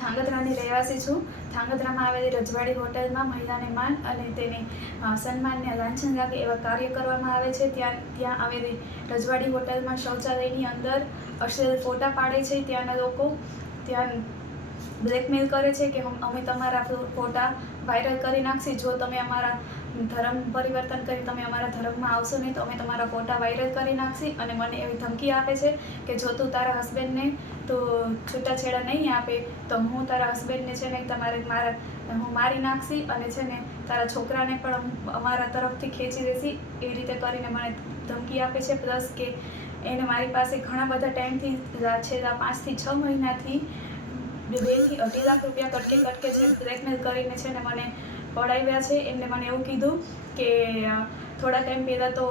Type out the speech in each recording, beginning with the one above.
ધાંગધ્રાની રહેવાસી છું। ધાંગધ્રામાં આવેલી રજવાડી હોટલમાં મહિલાને માન અને તેની સન્માનને લાંછન લાગે એવા કાર્ય કરવામાં આવે છે। ત્યાં આવેલી રજવાડી હોટલમાં શૌચાલયની અંદર અશ્લીલ ફોટા પાડે છે। ત્યાંના લોકો ત્યાં બ્લેકમેલ કરે છે કે અમે તમારા ફોટા વાયરલ કરી નાખશી, જો તમે અમારા ધર્મ પરિવર્તન કરી તમે અમારા ધર્મમાં આવશો નહીં તો અમે તમારા ફોટા વાયરલ કરી નાખશી। અને મને એવી ધમકી આપે છે કે જો તું તારા હસબન્ડને તો છૂટાછેડા નહીં આપે તો હું તારા હસબન્ડને છે ને હું મારી નાખશી અને છે ને તારા છોકરાને પણ અમારા તરફથી ખેંચી લેશી, એવી રીતે કરીને મને ધમકી આપે છે। પ્લસ કે એને મારી પાસે ઘણા બધા ટાઈમથી છેલ્લા 5 થી 6 મહિનાથી 2 થી 2.5 લાખ રૂપિયા કટકે છે બ્લેકમેલ કરીને છે ને મને પડાવ્યા છે। એમને મને એવું કીધું કે થોડા ટાઈમ પહેલાં તો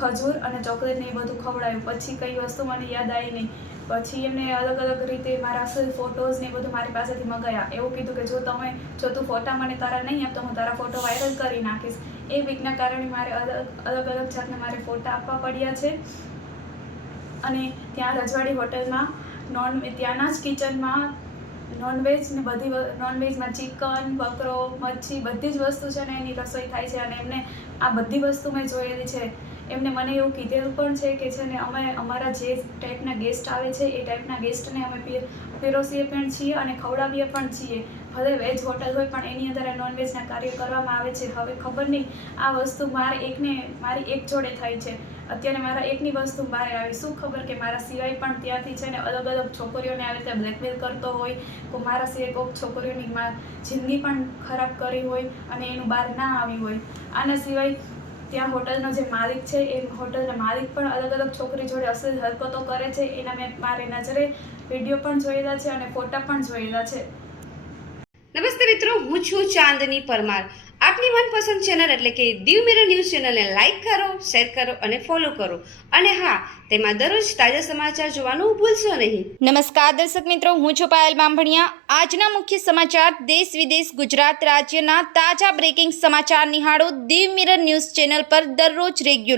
ખજૂર અને ચોકલેટ ને એ બધું ખવડાવ્યું, પછી કઈ વસ્તુ મને યાદ આવી નહીં। પછી એમને અલગ અલગ રીતે મારા અસલ ફોટોઝ ને એ બધું મારી પાસેથી મંગાવ્યા। એવું કીધું કે જો તું ફોટા મને તારા નહીં આપ તો હું તારા ફોટો વાયરલ કરી નાખીશ। એ વીકના કારણે મારે અલગ અલગ જાતના મારે ફોટા આપવા પડ્યા છે। અને ત્યાં રજવાડી હોટલમાં ત્યાંના જ કિચનમાં નોનવેજ ને નોનવેજમાં ચિકન, બકરો, મચ્છી બધી જ વસ્તુ છે ને એની રસોઈ થાય છે। અને એમને આ બધી વસ્તુ મેં જોયેલી છે। એમને મને એવું કીધેલું પણ છે કે છે ને અમે અમારા જે ટાઈપના ગેસ્ટ આવે છે એ ટાઈપના ગેસ્ટને અમે પીરસીએ પણ છીએ અને ખવડાવીએ પણ છીએ। ભલે વેજ હોટલ હોય પણ એની અંદર નોનવેજના કાર્ય કરવામાં આવે છે। હવે ખબર નહીં આ વસ્તુ મારી એક જોડે થાય છે, અત્યારે મારા એકની વસ્તુ બહાર આવી, શું ખબર કે મારા સિવાય પણ ત્યાંથી છે ને અલગ અલગ છોકરીઓને આવી રીતે બ્લેકમેલ કરતો હોય, કોઈ મારા સિવાય કોઈક છોકરીઓની જિંદગી પણ ખરાબ કરી હોય અને એનું બહાર ના આવી હોય। આના સિવાય ત્યાં હોટલનો જે માલિક છે એ હોટલના માલિક પણ અલગ અલગ છોકરી જોડે અશ્લીલ હરકતો કરે છે। એના મેં મારી નજરે વિડીયો પણ જોયેલા છે અને ફોટા પણ જોયેલા છે। નમસ્તે મિત્રો, હું છું ચાંદની પરમાર। આપની મનપસંદ ચેનલ એટલે કે દીવ મિરર ન્યૂઝ ચેનલને લાઈક કરો, શેર કરો અને ફોલો કરો। અને હા, તેમાં દરરોજ તાજા સમાચાર જોવાનું ભૂલશો નહીં। નમસ્કાર દર્શક મિત્રો, હું છું પાયલ બામભણિયા। આજના મુખ્ય સમાચાર દેશ વિદેશ ગુજરાત રાજ્યના તાજા બ્રેકિંગ સમાચાર નિહાળો દીવ મિરર ન્યૂઝ ચેનલ પર દરરોજ રેગ્યુલર।